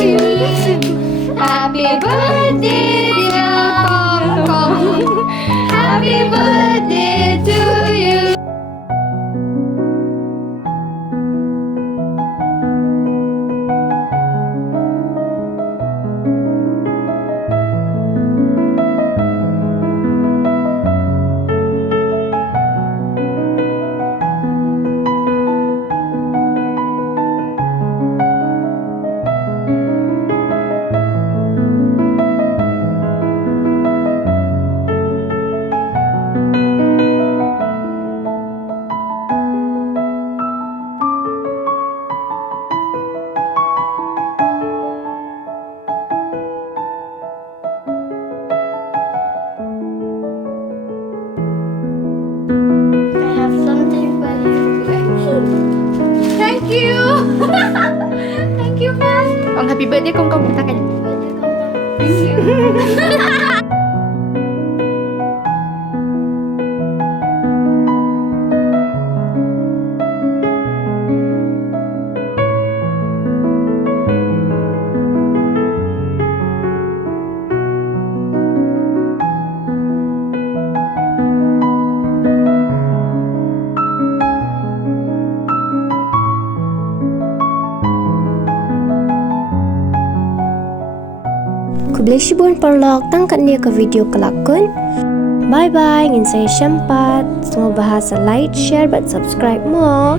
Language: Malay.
you. Happy birthday, dear Kong Kong. Happy birthday to you. I have something for you. Thank you. Thank you, Mom. Happy birthday Kong Kong. Kita kan. Thank you. Ku boleh shibun perlok tangkat dia ke video kelakon. Bye bye, ingin saya syampat. Semua bahasa like, share, dan subscribe mo.